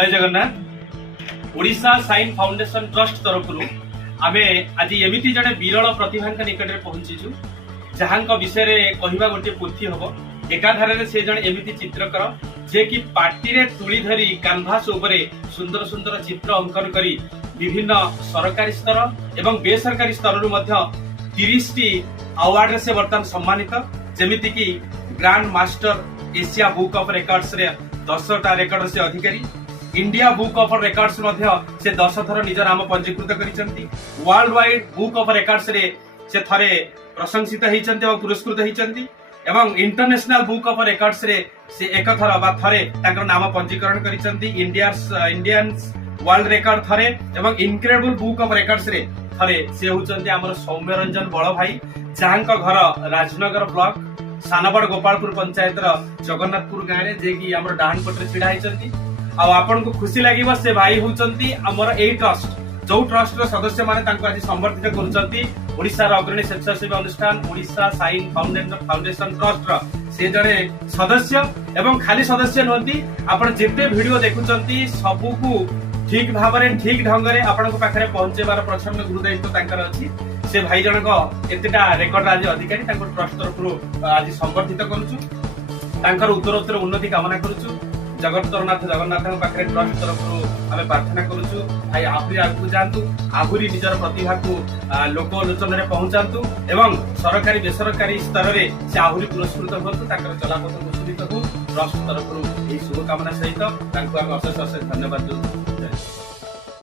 जय Jagannath. Odisha sign foundation trust तरफ आमे आज एमिति जड़े विरल प्रतिभा निकट में पहुंचीचु जहां विषय में कहवा गोटे पोथी हम एकाधारे से जड़े एमिति चित्रकर जे कि पार्टी रे तुली धरी कैनभास उपरे सुंदर सुंदर चित्र अंकन करी विभिन्न सरकारी स्तर एवं बेसरकारी स्तर 30 टी अवार्ड से बर्तमान सम्मानित जेमिति की grand master Asia book of records रे 10टा रिकॉर्ड से अधिकारी इंडिया बुक ऑफ रिकॉर्ड्स से 10 थर निज नाम पंजीकृत करिसेंती world wide book of records रे से थरे प्रशंसित होइचंती और पुरस्कृत होइचंती एवं इंटरनेशनल बुक ऑफ रिकॉर्ड्स रे से एक थर बा थरे ताकर नाम पंजीकरण करिसेंती इंडियन वर्ल्ड रिकॉर्ड थरे एवं इनक्रेडिबल बुक ऑफ रिकॉर्ड्स रे थरे से होचंती हमर सौम्य रंजन बड़ भाई जहां घर राजनगर ब्लॉक सानबड़ गोपालपुर पंचायत जगन्नाथपुर गाँव में जे कि हमर डाहन पटरे छिड़ा होइचंती आपन को खुशी लगे से भाई होचंती हमर ए ट्रस्ट जो ट्रस्ट रो सदस्य माने तांको आज संबर्धित करूचंती ओडिसा रो अग्रणी स्वेच्छासेवी अनुष्ठान ओडिशा साइन फाउंडेशन ट्रस्ट रो से जड़े सदस्य एवं खाली सदस्य नहंती आपण जेते वीडियो देखुचंती सबु को ठीक भाव में ठीक ढंग से आपण पाखे पहुंचेबार प्रचंड गुरुदायित्व तांकर अछि से भाई जनक एतेटा रेकर्ड आज अधिकारी तांको ट्रस्ट तरफ आज संबर्धित करूछु तांकर उत्तरोत्तर उन्नति कामना करूछु जगतरनाथ जगन्नाथ पाखे ट्रस्ट तरफ आम प्रार्थना करूछु भाई आहुरी आगू जातु आहुरी निजर प्रतिभा को लोकलोचन में पहुंचातु एवं सरकारी बेसरकारी स्तर में से आहुरी पुरस्कृत हूँ चलापथ प्रस्फुटित हो ट्रस्ट तरफ शुभकामना सहित अशेष अशेष धन्यवाद।